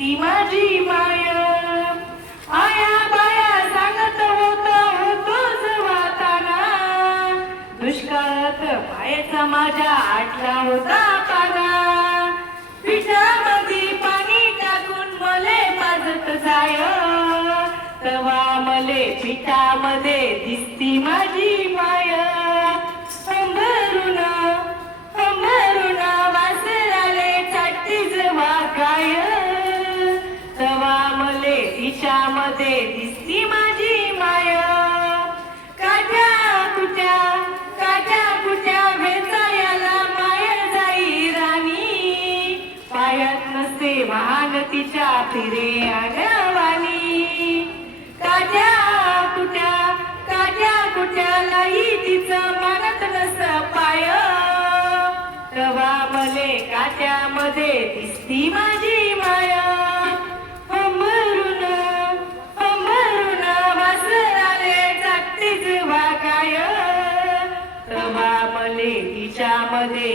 दिसती माझी माय. आया बाया सांगत होतोच वाताना, दुष्काळात पायाचा माझ्या आटला होता पाना. पिठामध्ये पाणी टाकून मले पाजत जाय, तवा मले पिठामध्ये दिसती माझी माय. अंबरून वासराले चाटती जवा काय, तवा मले तिच्यामध्ये दिसती माझी माय. काट्या कुट्या वेचायला माय जाई राणी, पायात नसते वाहन तिच्या फिरे आगवानी. काट्या कुट्यालाही तिचं मानत नस पाय, तवा मले काट्यामध्ये दिसती माझी माय. अंबरून वासराले चाटती जवा काय, तवा मले तिच्यामध्ये